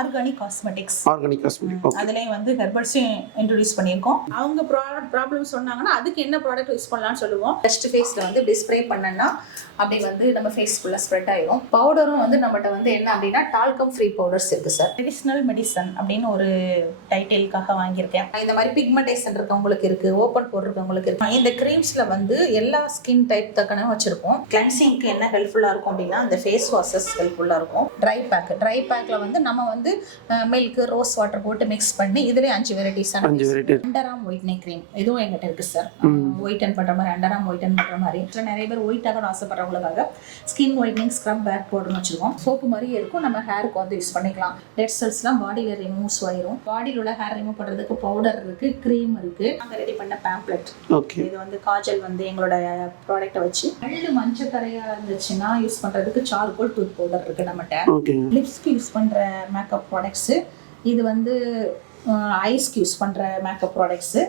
Organic cosmetics okay. அதுலேயும் வந்து ஹெர்பல்ஸையும் introduce பண்ணியிருக்கோம். அவங்க ப்ராப்ளம் சொன்னாங்கன்னா அதுக்கு என்ன ப்ராடக்ட் யூஸ் பண்ணலாம்னு சொல்லுவோம். ஃபர்ஸ்ட் ஃபேஸில் வந்து ஸ்ப்ரே பண்ணோன்னா அப்படி வந்து நம்ம ஃபேஸ் ஃபுல்லாக ஸ்ப்ரெட் ஆயிடும். பவுடரும் வந்து நம்மகிட்ட வந்து என்ன அப்படின்னா டால்கம் ஃப்ரீ பவுடர்ஸ் இருக்குது சார். ட்ரெடிஷ்னல் மெடிசன் அப்படின்னு ஒரு டைட்டிலுக்காக வாங்கியிருக்கேன். இந்த மாதிரி பிக்மெண்டேஷன் இருக்கவங்களுக்கு இருக்குது, ஓப்பன் போர் இருக்கவங்களுக்கு இருக்குது. இந்த க்ரீம்ஸில் வந்து எல்லா ஸ்கின் டைப் தக்கன வச்சுருக்கோம். கிளென்சிங்க்கு என்ன ஹெல்ப்ஃபுல்லாக இருக்கும் அப்படின்னா அந்த ஃபேஸ் வாஷஸ் ஹெல்ப்ஃபுல்லாக இருக்கும். ட்ரை பேக்கில் வந்து நம்ம வந்து மில்க் ரோஸ் வாட்டர் போட்டு மிக்ஸ் பண்ணி இதுலேயே 5 வெரைட்டிஸ் அண்டராம் ஒயிட்னிங் க்ரீம் இதுவும் எங்கிட்ட இருக்குது சார். ஒயிட்டன் பண்ணுற மாதிரி அண்டராம் ஒயிட்டன் பண்ணுற மாதிரி நிறைய பேர் ஒயிட் ஆகணும் ஆசைப்படுறவங்களுக்காக ஸ்கின் ஒயிட்னிங் ஸ்க்ரப் பேக் பவுடர்னு வச்சுருக்கோம். சோப்பு மாதிரியே இருக்கும், நம்ம ஹேருக்கு வந்து யூஸ் பண்ணிக்கலாம். டெட் செல்ஸ்லாம் பாடியில் ரிமூவ்ஸ் ஆயிரும். பாடியில் உள்ள ஹேர் ரிமூவ் பண்ணுறதுக்கு பவுடர் இருக்குது, க்ரீம் இருக்குது. நாங்கள் ரெடி பண்ண பேம்ப்ளெட். இது வந்து காஜல் வந்து எங்களோட ப்ராடக்ட்டை வச்சு அள்ளு மஞ்சக்கரையாக இருந்துச்சுன்னா யூஸ் பண்ணுறதுக்கு சார்கோல் டூத் பவுடர் இருக்குது நம்மகிட்ட. லிப்ஸ்க்கு யூஸ் பண்ணுற மேக்கப் ப்ராடக்ட்ஸு, இது வந்து ஐஸ்க்கு யூஸ் பண்ணுற makeup products.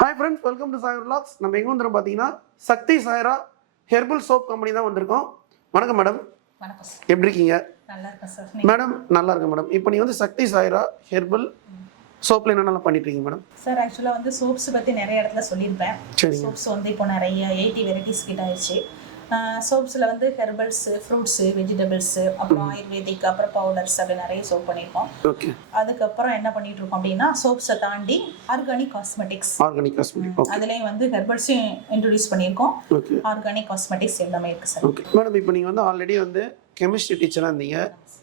Hi friends, welcome to சாயர் vlogs. நம்ம எங்கே வந்துடும் பார்த்தீங்கன்னா சக்தி சாயரா ஹெர்பல் சோப் கம்பெனி தான் வந்திருக்கோம். வணக்கம் மேடம். வணக்கம் சார். எப்படி இருக்கீங்க? நல்லா இருக்கேன் சார். மேடம் நல்லா இருக்கேன் மேடம். இப்போ நீங்கள் வந்து சக்தி சாயரா ஹெர்பல் சோப்பில் என்னென்னலாம் பண்ணிட்டு இருக்கீங்க மேடம்? சார் ஆக்சுவலாக வந்து சோப்ஸ் பற்றி நிறைய இடத்துல சொல்லியிருப்பேன். சோப்ஸ் வந்து இப்போ நிறைய 80 வெரைட்டிஸ் கிட்ட ஆயிடுச்சு. சோப்ஸில் வந்து ஹெர்பல்ஸு, ஃப்ரூட்ஸு, வெஜிடபிள்ஸு, அப்புறம் ஆயுர்வேதிக், அப்புறம் பவுடர்ஸ் அப்படி நிறைய சோப் பண்ணியிருக்கோம். ஓகே. அதுக்கப்புறம் என்ன பண்ணிட்டு இருக்கோம் அப்படின்னா சோப்ஸை தாண்டி ஆர்கானிக் காஸ்மெட்டிக்ஸ் அதுலேயும் வந்து ஹெர்பல்ஸையும் இன்ட்ரடியூஸ் பண்ணியிருக்கோம். ஆர்கானிக் காஸ்மெட்டிக்ஸ் எல்லாமே இருக்குது சார். ஓகே மேடம், இப்போ நீங்கள் வந்து ஆல்ரெடி வந்து கெமிஸ்ட்ரி டீச்சராக இருந்தீங்க,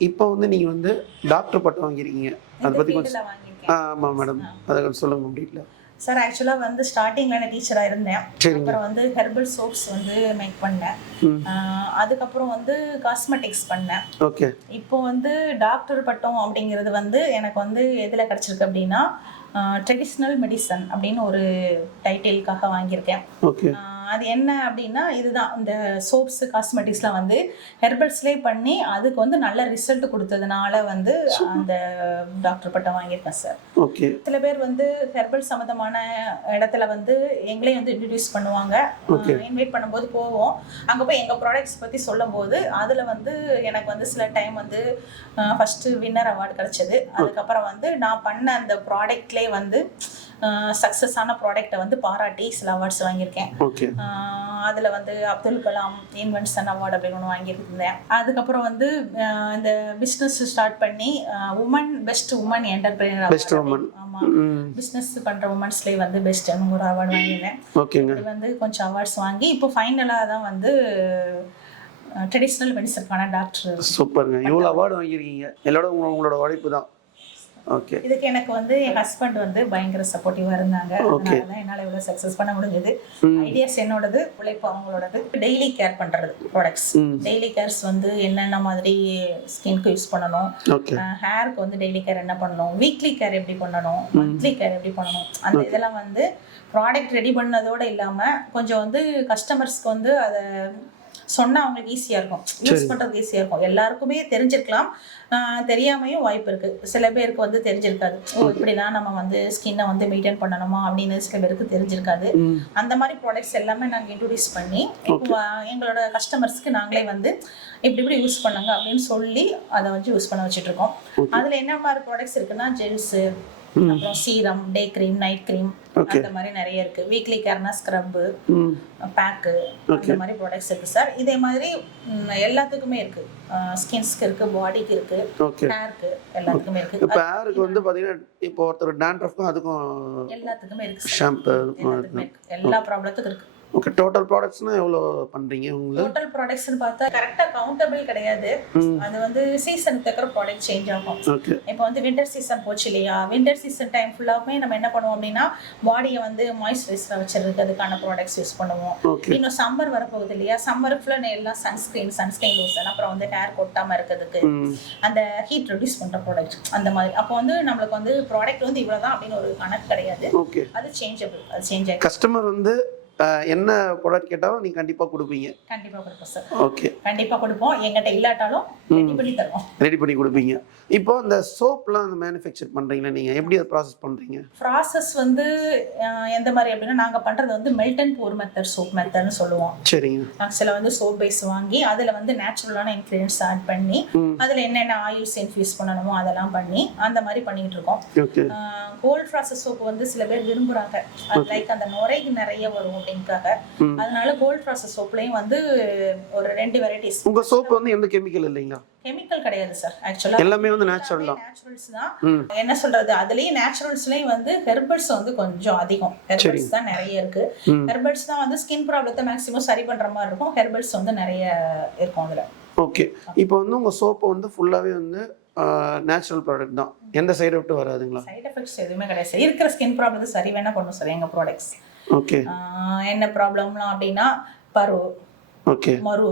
இப்போ வந்து நீங்கள் வந்து டாக்டர் பட்டம் வாங்கியிருக்கீங்க. அதை பற்றி கொஞ்சம் ஆமாம் மேடம், அதை கொஞ்சம் சொல்லுங்க முடியல சார். ஆக்சுவலாக வந்து ஸ்டார்டிங்கில் நான் டீச்சராக இருந்தேன். அப்புறம் வந்து ஹெர்பல் சோப்ஸ் வந்து மேக் பண்ணேன். அதுக்கப்புறம் வந்து காஸ்மெட்டிக்ஸ் பண்ணேன். ஓகே. இப்போ வந்து டாக்டர் பட்டம் அப்படிங்கிறது வந்து எனக்கு வந்து எதில் கிடச்சிருக்கு அப்படின்னா ட்ரெடிஷ்னல் மெடிசன் அப்படின்னு ஒரு டைட்டிலுக்காக வாங்கியிருக்கேன். ஓகே. அது என்ன அப்படின்னா இதுதான், இந்த சோப்ஸ் காஸ்மெட்டிக்ஸ்லாம் வந்து ஹெர்பல்ஸ்லேயே பண்ணி அதுக்கு வந்து நல்ல ரிசல்ட் கொடுத்ததுனால வந்து அந்த டாக்டர் பட்டம் வாங்கியிருக்கேன் சார். ஓகே. சில பேர் வந்து ஹெர்பல் சம்மந்தமான இடத்துல வந்து எங்களையும் வந்து இன்ட்ரடியூஸ் பண்ணுவாங்க. இன்வைட் பண்ணும்போது போவோம். அங்கே போய் எங்கள் ப்ராடக்ட்ஸ் பற்றி சொல்லும் போது அதில் வந்து எனக்கு வந்து சில டைம் வந்து ஃபஸ்ட்டு வின்னர் அவார்டு கிடச்சிது. அதுக்கப்புறம் வந்து நான் பண்ண அந்த ப்ராடக்ட்லேயே வந்து சக்ஸஸான ப்ராடக்டை வந்து பாராட்டி சில அவார்ட்ஸ் வாங்கியிருக்கேன். அதில் வந்து அப்துல் கலாம் இன்வென்ஷன் அவார்டு அப்படின்னு ஒன்று வாங்கியிருந்தேன். அதுக்கப்புறம் வந்து இந்த பிஸ்னஸ் ஸ்டார்ட் பண்ணி பெஸ்ட் உமன் என்டர்பிரைனர், ஆமாம், பிஸ்னஸ் பண்ணுற உமன்ஸ்லேயே வந்து பெஸ்ட் ஒரு அவார்டு வாங்கியிருந்தேன். இது வந்து கொஞ்சம் அவார்ட்ஸ் வாங்கி இப்போ ஃபைனலாக தான் வந்து ட்ரெடிஷ்னல் மெடிசனுக்கான டாக்டர். சூப்பருங்க, இவ்வளோ அவார்டு வாங்கியிருக்கீங்க. எல்லாரோட உங்களோட உழைப்பு தான். ஓகே. இதுக்கு எனக்கு வந்து என் ஹஸ்பண்ட் வந்து பயங்கர சப்போர்ட்டிவாக இருந்தாங்க. அதனால தான் என்னால் இவ்வளோ சக்ஸஸ் பண்ண முடிஞ்சது. ஐடியாஸ் என்னோடது, உழைப்பு அவங்களோடது. டெய்லி கேர் பண்ணுறது ப்ராடக்ட்ஸ், டெய்லி கேர்ஸ் வந்து என்னென்ன மாதிரி ஸ்கின்க்கு யூஸ் பண்ணணும், ஹேருக்கு வந்து டெய்லி கேர் என்ன பண்ணணும், வீக்லி கேர் எப்படி பண்ணணும், மந்த்லி கேர் எப்படி பண்ணணும், அந்த இதெல்லாம் வந்து ப்ராடக்ட் ரெடி பண்ணதோடு இல்லாமல் கொஞ்சம் வந்து கஸ்டமர்ஸ்க்கு வந்து அதை சொன்னால் அவங்களுக்கு ஈஸியாக இருக்கும், யூஸ் பண்ணுறதுக்கு ஈஸியாக இருக்கும். எல்லாருக்குமே தெரிஞ்சிருக்கலாம், தெரியாமையும் வாய்ப்பு இருக்குது. சில பேருக்கு வந்து தெரிஞ்சிருக்காது, இப்படிலாம் நம்ம வந்து ஸ்கின்னை வந்து மெயின்டைன் பண்ணணுமா அப்படின்னு சில பேருக்கு தெரிஞ்சிருக்காது. அந்த மாதிரி ப்ராடக்ட்ஸ் எல்லாமே நாங்கள் இன்ட்ரடியூஸ் பண்ணி இப்போ எங்களோட கஸ்டமர்ஸ்க்கு நாங்களே வந்து இப்படி யூஸ் பண்ணுங்க அப்படின்னு சொல்லி அதை வந்து யூஸ் பண்ண வச்சுட்டு இருக்கோம். அதில் என்ன மாதிரி ப்ராடக்ட்ஸ் இருக்குன்னா ஜெல்ஸு, அப்புறம் serum, day cream, night cream, அந்த மாதிரி நிறைய இருக்கு. வீக்லி கேர்னா ஸ்க்ரப், பேக்கு, அந்த மாதிரி ப்ராடக்ட்ஸ் இருக்கு சார். இதே மாதிரி எல்லாத்துக்குமே இருக்கு. ஸ்கின்ஸ்க்கு இருக்கு, பாடிக்கு இருக்கு, ஹேருக்கு, எல்லாத்துக்குமே இருக்கு. இப்போ ஹேருக்கு வந்து பாத்தீங்கன்னா இப்போ ஒருத்தர் டாண்ட்ரஃப்க்கு அதுக்கும் எல்லாத்துக்குமே இருக்கு. ஷாம்பு எல்லா ப்ராப்ளத்துக்கும் இருக்கு. ஓகே. டோட்டல் ப்ராடக்ட்ஸ்னா எவ்வளோ பண்றீங்க உங்களுக்கு? டோட்டல் ப்ராடக்ட்ஸ்னு பார்த்தா கரெக்டா கவுண்டபிள் கிடையாது. அது வந்து சீசனுக்கு தக்கற ப்ராடக்ட் சேஞ்ச் ஆகும். இப்போ வந்து வின்டர் சீசன் போச்சு இல்லையா, வின்டர் சீசன் டைம் ஃபுல்லாமே நம்ம என்ன பண்ணுவோம் அப்படின்னா பாடியை வந்து மாய்ஸ்சரைஸ்ல வச்சிருக்கு, அதுக்கான ப்ராடக்ட்ஸ் யூஸ் பண்ணுவோம். இன்னும் சம்மர் வரப்போகுது இல்லையா, சம்மருக்கு ஃபுல்லாக எல்லாம் சன்ஸ்கிரீன் லோஷன், அப்புறம் வந்து ஹேர் கொட்டாம இருக்கிறதுக்கு அந்த ஹீட் ரெடியூஸ் பண்ற ப்ராடக்ட், அந்த மாதிரி. அப்போ வந்து நம்மளுக்கு வந்து ப்ராடக்ட் வந்து இவ்வளவுதான் அப்படின்னு ஒரு கணக்கு கிடையாது. அது சேஞ்சபிள், அது சேஞ்ச் ஆகும். கஸ்டமர் வந்து என்ன ப்ராடக்ட் கேட்டாலும் நீங்கள் கண்டிப்பாக கொடுப்பீங்க. கண்டிப்பா கொடுப்போம் சார். ஓகே, கண்டிப்பா கொடுப்போம். எங்கிட்ட இல்லாட்டாலும் ரெடி பண்ணி தருவோம். ரெடி பண்ணி கொடுப்பீங்க. இப்போ இந்த சோப்லாம் அந்த மேனுஃபேக்சர் பண்ணுறீங்களா நீங்கள், எப்படி அதை ப்ராசஸ் பண்ணுறீங்க? ப்ராசஸ் வந்து எந்த மாதிரி அப்படின்னா, நாங்கள் பண்ணுறது வந்து melt and pour method, soap மெத்தட்னு சொல்லுவோம். சரிங்க. ஆக்சுவலாக வந்து சோப் பேஸ் வாங்கி அதில் வந்து நேச்சுரலான இன்க்ரீடியன்ஸ் ஆட் பண்ணி அதில் என்னென்ன ஆயில்ஸ் இன்ஃபியூஸ் பண்ணணுமோ அதெல்லாம் பண்ணி அந்த மாதிரி பண்ணிக்கிட்டு இருக்கோம். ஓகே. கோல்ட் ப்ராசஸ் சோப் வந்து சில பேர் விரும்புகிறாங்க, லைக் அந்த நுரைக்கு நிறைய வரும் அப்படின்றாங்க. அதனால கோல்ட் ப்ராசஸ் சோப்லேயும் வந்து ஒரு 2 வெரைட்டிஸ். உங்கள் சோப் வந்து எந்த கெமிக்கல் இல்லைங்களா? கெமிக்கல் கிடையாது சார். ஆக்சுவலா எல்லாமே வந்து நேச்சுரல் தான். நேச்சுரல்ஸ் தான். என்ன சொல்றது, அதுலயும் நேச்சுரல்ஸ்லயும் வந்து ஹெர்பல்ஸ் வந்து கொஞ்சம் அதிகம். ஹெர்பல்ஸ் தான் நிறைய இருக்கு. ஹெர்பல்ஸ் தான் வந்து ஸ்கின் ப்ராப்ளத்தை மேக்ஸிமம் சரி பண்ற மாதிரி இருக்கும். ஹெர்பல்ஸ் வந்து நிறைய இருக்கும் அதுல. ஓகே. இப்போ வந்து உங்க சோப்பு வந்து ஃபுல்லாவே வந்து நேச்சுரல் ப்ராடக்ட் தான், எந்த சைடு எஃபெக்ட் வராதுங்களா? சைடு எஃபெக்ட்ஸ் எதுவுமே கிடையாது. இருக்கிற ஸ்கின் ப்ராப்ளத்தை சரி வேணா பண்ணும் சார் எங்க ப்ராடக்ட்ஸ். ஓகே. என்ன ப்ராப்ளம்லாம் அப்படின்னா பரு, ஓகே, மரு,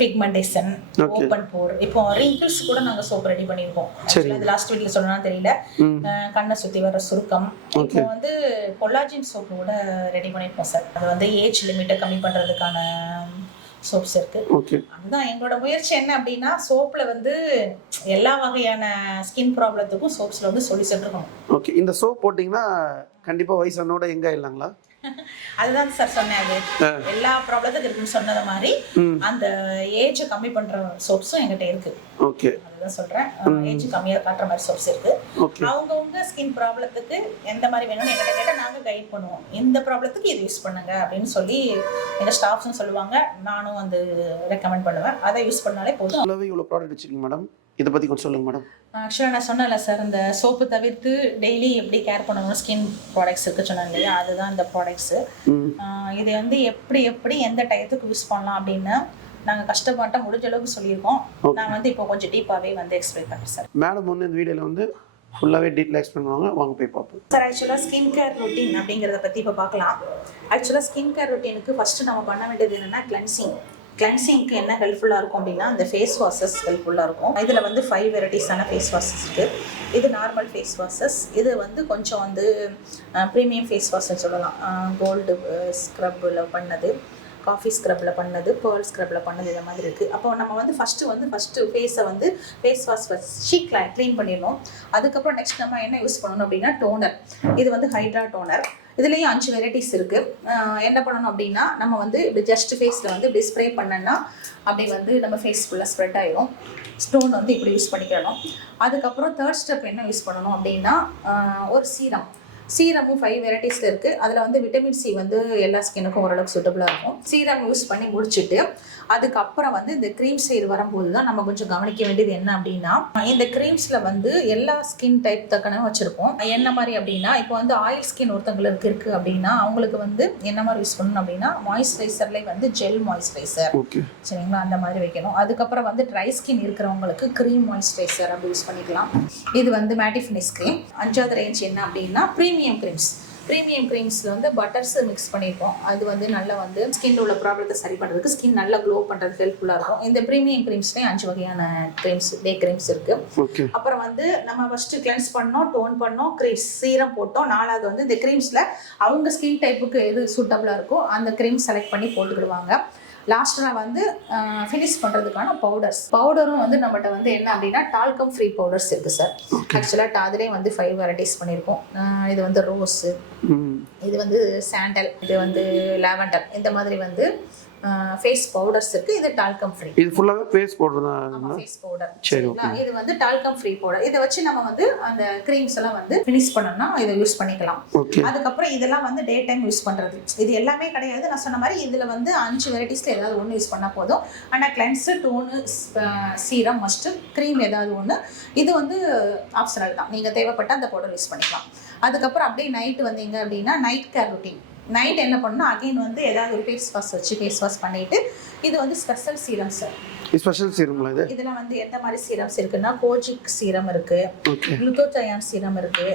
பிக்மெண்டேஷன், ஓபன் போர். இப்போ ரிங்கிள்ஸ் கூட நாங்க சோப் ரெடி பண்ணிருக்கோம். அது லாஸ்ட் வீக்ல சொன்னா தெரியல. கண்ணை சுத்தி வர சுருக்கம், இப்போ வந்து கொலாஜின் சோப் கூட ரெடி பண்ணிருக்கோம் சார். அது வந்து ஏஜ் லிமிட்டை கம்மி பண்றதுக்கான சோப்ஸ் இருக்கு. ஓகே. அதுதான் எங்களோட முயற்சி. என்ன அப்படின்னா, சோப்ல வந்து எல்லா வகையான ஸ்கின் ப்ராப்ளத்துக்கும் சோப்ஸ்ல வந்து சொல்யூஷன் இருக்கும். ஓகே. இந்த சோப் போட்டீங்கன்னா கண்டிப்பா வயசானோட எங்க இல்லங்களா? அதுதான் சார் சொன்னேன். அது எல்லா ப்ராப்ளத்துக்கு இருக்குன்னு சொன்னது மாதிரி அந்த ஏஜ் கம்மி பண்ற சோப்ஸும் எங்கிட்ட இருக்கு. ஓகே. அதுதான் சொல்றேன், ஏஜ் கம்மியா காட்டுற மாதிரி சோப்ஸ் இருக்கு. அவங்கவுங்க ஸ்கின் ப்ராப்ளத்துக்கு எந்த மாதிரி வேணும்னு எங்கிட்ட கேட்டா நாங்க கைட் பண்ணுவோம். இந்த ப்ராப்ளத்துக்கு இது யூஸ் பண்ணுங்க அப்படின்னு சொல்லி எங்க ஸ்டாஃப்ஸும் சொல்லுவாங்க. நானும் வந்து ரெக்கமெண்ட் பண்ணுவேன். அதை யூஸ் பண்ணாலே போதும். இவ்வளவு ப்ராடக்ட் வச்சிருக்கீங்க மேடம், இதை பத்தி கொஞ்சம் சொல்லுங்க மேடம். ஆக்சுவலாக நான் சொன்னல சார், இந்த சோப்பு தவிர்த்து டெய்லி எப்படி கேர் பண்ணணும் ஸ்கின் ப்ராடக்ட்ஸ் இருக்கு சொன்னேன் இல்லையா, அதுதான் இந்த ப்ராடக்ட்ஸு. இதை வந்து எப்படி எந்த டயத்துக்கு யூஸ் பண்ணலாம் அப்படின்னு நாங்கள் கஷ்டப்பட்ட முடிஞ்ச அளவுக்கு சொல்லியிருக்கோம். நான் வந்து இப்போ கொஞ்சம் டீப்பாகவே வந்து எக்ஸ்பிளைன் பண்ணுறேன் சார். மேடம் வந்து இந்த வீடியோவில் வந்து ஃபுல்லாகவே டீட்டெயில் எக்ஸ்பிளைன் பண்ணுவாங்க, வாங்க போய் பார்ப்போம் சார். ஆக்சுவலாக ஸ்கின் கேர் ரொட்டீன் அப்படிங்கிறத பற்றி இப்போ பார்க்கலாம். ஆக்சுவலாக ஸ்கின் கேர் ரொட்டீனுக்கு ஃபஸ்ட்டு நம்ம பண்ண வேண்டியது என்னென்னா கிளென்சிங். கிளென்சிங்க்கு என்ன ஹெல்ப்ஃபுல்லாக இருக்கும் அப்படின்னா, இந்த ஃபேஸ் வாஷஸ் ஹெல்ப்ஃபுல்லாக இருக்கும். இதில் வந்து 5 வெரைட்டிஸான ஃபேஸ் வாஷஸ் இருக்குது. இது நார்மல் ஃபேஸ் வாஷஸ். இது வந்து கொஞ்சம் வந்து ப்ரீமியம் ஃபேஸ் வாஷ்ன்னு சொல்லலாம். கோல்டு ஸ்க்ரப்பில் பண்ணது, காஃபி ஸ்க்ரப்பில் பண்ணது, பேர்ல் ஸ்க்ரப்பில் பண்ணது, இந்த மாதிரி இருக்குது. அப்போ நம்ம வந்து ஃபஸ்ட்டு ஃபேஸை வந்து ஃபேஸ் வாஷ் வச்சு க்ளீன் பண்ணிடணும். அதுக்கப்புறம் நெக்ஸ்ட் நம்ம என்ன யூஸ் பண்ணணும் அப்படின்னா டோனர். இது வந்து ஹைட்ரா டோனர். இதுலேயும் 5 வெரைட்டிஸ் இருக்குது. என்ன பண்ணணும் அப்படின்னா, நம்ம வந்து இப்படி ஜஸ்ட் ஃபேஸில் வந்து இப்படி ஸ்ப்ரே பண்ணோன்னா அப்படி வந்து நம்ம ஃபேஸ் ஃபுல்லாக ஸ்ப்ரெட் ஆகிடும். ஸ்டோன் வந்து இப்படி யூஸ் பண்ணிக்கணும். அதுக்கப்புறம் தேர்ட் ஸ்டெப் என்ன யூஸ் பண்ணணும் அப்படின்னா, ஒரு சீரமும் 5 வெரைட்டிஸில் இருக்குது. அதில் வந்து விட்டமின் சி வந்து எல்லா ஸ்கின்னுக்கும் ஓரளவுக்கு சூட்டபுளாக இருக்கும். சீரம் யூஸ் பண்ணி முடிச்சுட்டு அதுக்கப்புறம் வந்து இந்த க்ரீம் சைடு வரும்போது தான் நம்ம கொஞ்சம் கவனிக்க வேண்டியது என்ன அப்படின்னா, இந்த க்ரீம்ஸில் வந்து எல்லா ஸ்கின் டைப் தக்கன வச்சுருப்போம். என்ன மாதிரி அப்படின்னா, இப்போ வந்து ஆயில் ஸ்கின் ஒருத்தங்களுக்கு இருக்குது அப்படின்னா அவங்களுக்கு வந்து என்ன மாதிரி யூஸ் பண்ணணும் அப்படின்னா, மாய்ஸ்சரைசர்லேயே வந்து ஜெல் மாய்ஸ்சரைசர், சரிங்களா, அந்த மாதிரி வைக்கணும். அதுக்கப்புறம் வந்து ட்ரை ஸ்கின் இருக்கிறவங்களுக்கு க்ரீம் மாய்ஸ்சரைசர் அப்படி யூஸ் பண்ணிக்கலாம். இது வந்து மேட்டி ஃபினிஷ் க்ரீம். 5வது ரேஞ்ச் என்ன அப்படின்னா ப்ரீமியம் க்ரீம்ஸில் வந்து பட்டர்ஸ் மிக்ஸ் பண்ணியிருக்கோம். அது வந்து நல்லா வந்து ஸ்கின் உள்ள ப்ராப்ளத்தை சரி பண்ணுறதுக்கு, ஸ்கின் நல்லா க்ளோ பண்ணுறதுக்கு ஹெல்ப்ஃபுல்லாக இருக்கும். இந்த ப்ரீமியம் க்ரீம்ஸ்லேயே 5 வகையான க்ரீம்ஸ், டே க்ரீம்ஸ் இருக்குது. அப்புறம் வந்து நம்ம ஃபஸ்ட்டு கிளென்ஸ் பண்ணோம், டோன் பண்ணோம், சீரம் போட்டோம். 4வது வந்து இந்த க்ரீம்ஸில் அவங்க ஸ்கின் டைப்புக்கு எது சூட்டபுளாக இருக்கோ அந்த க்ரீம் செலக்ட் பண்ணி போட்டுக்கிடுவாங்க. லாஸ்ட்டாக வந்து ஃபினிஷ் பண்ணுறதுக்கான பவுடரும் வந்து நம்மகிட்ட வந்து என்ன அப்படின்னா டால்கம் ஃப்ரீ பவுடர்ஸ் இருக்குது சார். ஆக்சுவலாக அதிலே வந்து 5 வெரைட்டிஸ் பண்ணியிருக்கோம். இது வந்து ரோஸு, இது வந்து சாண்டல், இது வந்து லாவெண்டர், இந்த மாதிரி வந்து ஃபேஸ் பவுடர்ஸ் இருக்குது. இது டால்கம் ஃப்ரீ. இது ஃபுல்லாகவே ஃபேஸ் பவுடர் தான். ஃபேஸ் பவுடர், சரிங்களா. இது வந்து டால்கம் ஃப்ரீ பவுடர். இதை வச்சு நம்ம வந்து அந்த க்ரீம்ஸ் எல்லாம் வந்து ஃபினிஷ் பண்ணோம்னா இதை யூஸ் பண்ணிக்கலாம். அதுக்கப்புறம் இதெல்லாம் வந்து டே டைம் யூஸ் பண்ணுறது. இது எல்லாமே கிடையாது, நான் சொன்ன மாதிரி இதில் வந்து 5 வெரைட்டிஸில் ஏதாவது ஒன்று யூஸ் பண்ணால் போதும். ஆனால் கிளென்ஸு, டோனு, சீரம் மஸ்ட்டு, க்ரீம் ஏதாவது ஒன்று. இது வந்து ஆப்ஷனல் தான், நீங்கள் தேவைப்பட்ட அந்த பவுடர் யூஸ் பண்ணிக்கலாம். அதுக்கப்புறம் அப்படியே நைட்டு வந்தீங்க அப்படின்னா நைட் கேர் ரொட்டீன். நைட் என்ன பண்ணணும், அகைன் வந்து ஏதாவது ஒரு ஃபேஸ் வாஷ் வச்சு ஃபேஸ் வாஷ் பண்ணிட்டு, இது வந்து ஸ்பெஷல் சீரம் சார். ஸ்பெஷல் சீரம்ல இது. இதுல வந்து எந்த மாதிரி சீரம்ஸ் இருக்குன்னா, கோஜிக் சீரம் இருக்கு, குளுட்டோதயான் சீரம் இருக்கு,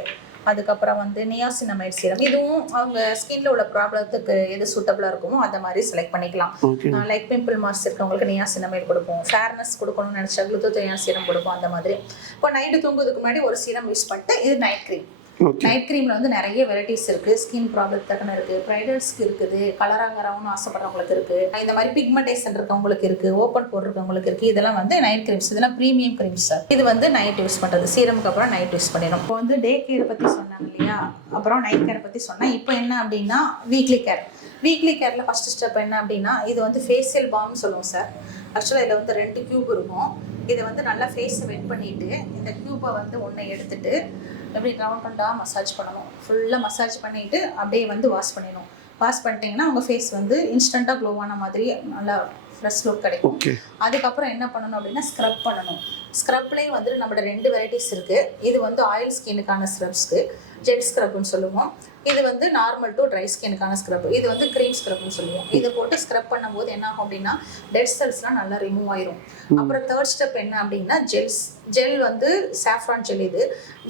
அதுக்கப்புறம் வந்து நியாசினமைட் சீரம். இதுவும் அவங்க ஸ்கின்ல உள்ள ப்ராப்ளத்துக்கு எது சூட்டபிளா இருக்குமோ அந்த மாதிரி செலக்ட் பண்ணிக்கலாம். லைக் பிம்பிள் மார்க்ஸ் இருக்கவங்களுக்கு நியாசினமைட் கொடுப்போம், ஃபேர்னஸ் கொடுக்கணும்னு நினைச்சா குளுட்டோதயான் சீரம் கொடுப்போம், அந்த மாதிரி. இப்போ நைட்டு தூங்குறதுக்கு முன்னாடி ஒரு சீரம் யூஸ் பண்ணிட்டு, இது நைட் க்ரீம். ஓகே நைட் க்ரீமில் வந்து நிறைய வெரைட்டிஸ் இருக்குது. ஸ்கின் ப்ராப்ளத்துக்குன்னு இருக்குது, ப்ரைடல்ஸ்க்கு இருக்குது, கலராகரவுன்னு ஆசைப்படுறவங்களுக்கு இருக்குது, இந்த மாதிரி பிக்மெண்டேஷன் இருக்கவங்களுக்கு இருக்குது, ஓப்பன் போர் இருக்கவங்களுக்கு இருக்குது. இதெல்லாம் வந்து நைட் க்ரீம்ஸ், இதெல்லாம் ப்ரீமியம் க்ரீம்ஸ் சார். இது வந்து நைட் யூஸ் பண்ணுறது, சீரமுக்கு அப்புறம் நைட் யூஸ் பண்ணிடும். இப்போ வந்து டே கேர் பற்றி சொன்னாங்க இல்லையா, அப்புறம் நைட் கேர் பற்றி சொன்னால் இப்போ என்ன அப்படின்னா வீக்லி கேர். வீக்லி கேரில் ஃபஸ்ட்டு ஸ்டெப் என்ன அப்படின்னா, இது வந்து ஃபேஷியல் பாம்னு சொல்லுவோம் சார். ஆக்சுவலாக இதில் வந்து 2 க்யூப் இருக்கும். இதை வந்து நல்லா ஃபேஸை வெட் பண்ணிவிட்டு இந்த க்யூப்பை வந்து ஒன்றை எடுத்துகிட்டு எப்படி ரவுண்டாக மசாஜ் பண்ணணும். ஃபுல்லாக மசாஜ் பண்ணிவிட்டு அப்படியே வந்து வாஷ் பண்ணிடணும். வாஷ் பண்ணிட்டீங்கன்னா உங்கள் ஃபேஸ் வந்து இன்ஸ்டண்ட்டாக க்ளோ ஆன மாதிரி நல்லா ஃப்ரெஷ் லுக் கிடைக்கும். அதுக்கப்புறம் என்ன பண்ணணும் அப்படின்னா ஸ்க்ரப் பண்ணணும். ஸ்க்ரப்லேயும் வந்து நம்மளோட 2 வெரைட்டிஸ் இருக்குது. இது வந்து ஆயில் ஸ்கின்னுக்கான ஸ்க்ரப்ஸ்க்கு ஜெட் ஸ்க்ரப்னு சொல்லுவோம். இது வந்து நார்மல் டு ட்ரை ஸ்கின்னுக்கான ஸ்க்ரப். இது வந்து க்ரீம் ஸ்க்ரப்னு சொல்லுவோம். இதை போட்டு ஸ்க்ரப் பண்ணும்போது என்ன ஆகும் அப்படின்னா டெட் செல்ஸ்லாம் நல்லா ரிமூவ் ஆயிரும். அப்புறம் தேர்ட் ஸ்டெப் என்ன அப்படின்னா ஜெல் வந்து சாஃப்ரான் ஜெல். இது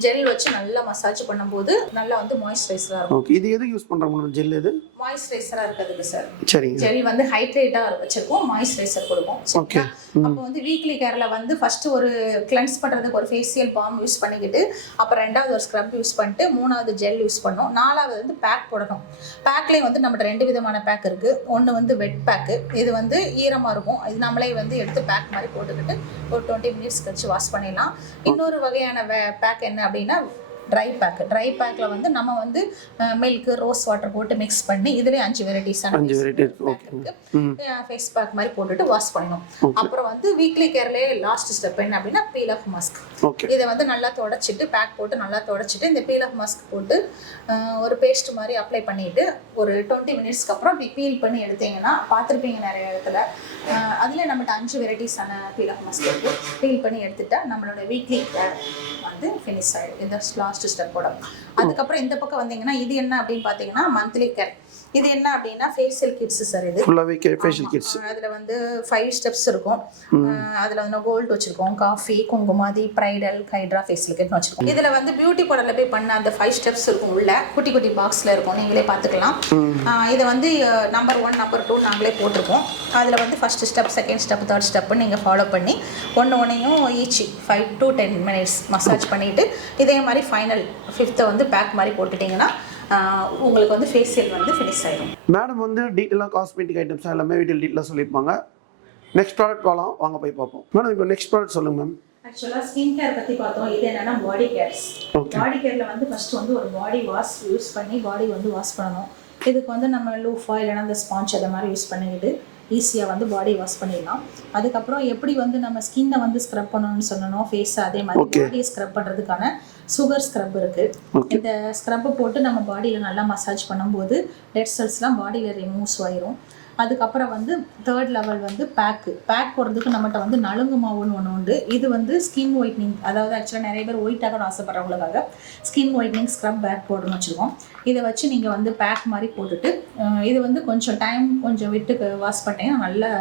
ஜெல் வச்சு நல்லா மசாஜ் பண்ணும்போது நல்லா வந்து மாய்ஸ்சரைசராக இருக்கும். ஓகே, இது எது யூஸ் பண்ணுறாங்க ஜெல்? இது மாய்ஸ்சரைசராக இருக்கிறதுக்கு சார். சரிங்க. ஜெல் வந்து ஹைட்ரேட்டாக வச்சிருக்கோம், மாய்ஸ்சரைசர் கொடுக்கும். ஓகே, அப்போ வந்து வீக்லி கேரில் வந்து ஃபர்ஸ்ட் ஒரு கிளென்ஸ் பண்ணுறதுக்கு ஒரு ஃபேஷியல் பாம் யூஸ் பண்ணிக்கிட்டு, அப்புறம் 2வது ஒரு ஸ்க்ரப் யூஸ் பண்ணிட்டு, 3வது ஜெல் யூஸ் பண்ணோம், 4வது வந்து பேக் போடணும். பேக்லேயே வந்து நம்மகிட்ட 2 விதமான பேக் இருக்குது. ஒன்று வந்து வெட் பேக்கு, இது வந்து ஈரமாக இருக்கும், இது நம்மளே வந்து எடுத்து பேக் மாதிரி போட்டுக்கிட்டு ஒரு 20 மினிட்ஸ் கழிச்சு வாஷ் பண்ணிடலாம். இன்னொரு வகையான பேக் என்ன அப்படின்னா ட்ரை பேக். ட்ரை பேக்கில் வந்து நம்ம வந்து மில்க், ரோஸ் வாட்டர் போட்டு மிக்ஸ் பண்ணி இதுலேயே 5 வெரைட்டிஸான ஃபேஸ் பேக் மாதிரி போட்டுட்டு வாஷ் பண்ணணும். அப்புறம் வந்து வீக்லி கேர்லேயே லாஸ்ட் ஸ்டெப் என்ன அப்படின்னா பீல் ஆஃப் மாஸ்க். இதை வந்து நல்லா தொடச்சிட்டு பேக் போட்டு நல்லா தொடச்சிட்டு இந்த பீல் ஆஃப் மாஸ்க் போட்டு ஒரு பேஸ்ட் மாதிரி அப்ளை பண்ணிட்டு ஒரு 20 மினிட்ஸ்க்கு அப்புறம் இப்படி பீல் பண்ணி எடுத்தீங்கன்னா பார்த்துருப்பீங்க நிறைய இடத்துல. அதில் நம்மகிட்ட 5 வெரைட்டிஸான பீல் ஆஃப் மாஸ்க் இருக்குது. பீல் பண்ணி எடுத்துட்டா நம்மளோட வீக்லி கேர் வந்து ஃபினிஷ் ஆகிடும் இந்த லாஸ்ட் ஸ்டெப்போட. அதுக்கப்புறம் இந்த பக்கம் வந்தீங்கன்னா இது என்ன அப்படின்னு பார்த்தீங்கன்னா மந்த்லி கேர். இது என்ன அப்படின்னா ஃபேஷியல் கிட்ஸ் சார். இது ஃபுல்லாவே ஃபேஷியல் கிட்ஸ். அதுல வந்து 5 ஸ்டெப்ஸ் இருக்கும். அதுல வந்து கோல்ட் வச்சிருக்கோம், coffee, Kumkumadi, bridal, hydra facial கிட்னு வச்சிருக்கோம். இதுல வந்து பியூட்டி பார்லர்ல போய் பண்ண அந்த 5 ஸ்டெப்ஸ் இருக்கும். உள்ள குட்டி குட்டி பாக்ஸ்ல இருக்கும், நீங்களே பார்த்துக்கலாம். இதை வந்து நம்பர் 1 நம்பர் 2 நாங்களே போட்டிருக்கோம். அதில் வந்து first step, second step, third ஸ்டெப்னு நீங்கள் ஃபாலோ பண்ணி ஒன்றையும் ஈச் 5 to 10 மினிட்ஸ் மசாஜ் பண்ணிவிட்டு இதே மாதிரி ஃபைனல் 5th வந்து பேக் மாதிரி போட்டுட்டிங்கன்னா உங்களுக்கு வந்து ஃபேஷியல் வந்து ஃபினிஷ் ஆயிடும். மேடம் வந்து டீட்டெயிலாக காஸ்மெட்டிக் ஐட்டம்ஸ் எல்லாமே டீட்டெயிலாக சொல்லியிருப்பாங்க. நெக்ஸ்ட் ப்ராடக்ட் வாங்க போய் பார்ப்போம். மேடம் இப்போ நெக்ஸ்ட் ப்ராடக்ட் சொல்லுங்க மேம். ஆக்சுவலாக ஸ்கின் கேர் பற்றி பார்த்தோம். இது என்னன்னா பாடி கேர்ஸ். பாடி கேரில் வந்து ஃபர்ஸ்ட் வந்து ஒரு பாடி வாஷ் யூஸ் பண்ணி பாடி வந்து வாஷ் பண்ணணும். இதுக்கு வந்து நம்ம லூஃபா இல்லைனா அந்த ஸ்பாஞ்ச் அதை மாதிரி யூஸ் பண்ணிக்கிட்டு ஈஸியாக வந்து பாடி வாஷ் பண்ணிடலாம். அதுக்கப்புறம் எப்படி வந்து நம்ம ஸ்கின்னை வந்து ஸ்க்ரப் பண்ணணும்னு சொன்னோம், ஃபேஸை அதே மாதிரி பாடியை ஸ்க்ரப் பண்ணுறதுக்கான சுகர் ஸ்க்ரப் இருக்குது. இந்த ஸ்க்ரப்பை போட்டு நம்ம பாடியில் நல்லா மசாஜ் பண்ணும்போது டெட் செல்ஸ்லாம் பாடியில் ரிமூவ்ஸ் ஆயிரும். அதுக்கப்புறம் வந்து தேர்ட் லெவல் வந்து பேக் போடுறதுக்கு நம்மகிட்ட வந்து நலுங்கு மாவுன்னு ஒன்று உண்டு. இது வந்து ஸ்கின் ஒயிட்னிங், அதாவது ஆக்சுவலாக நிறைய பேர் ஒயிட்டாக ஆசைப்படுறவங்களுக்காக ஸ்கின் ஒயிட்னிங் ஸ்க்ரப் பேக் போடணும்னு வச்சுருக்கோம். இதை வச்சு நீங்கள் வந்து பேக் மாதிரி போட்டுட்டு இது வந்து கொஞ்சம் டைம் கொஞ்சம் விட்டு வாஷ் பண்ணிட்டீங்கன்னா நல்ல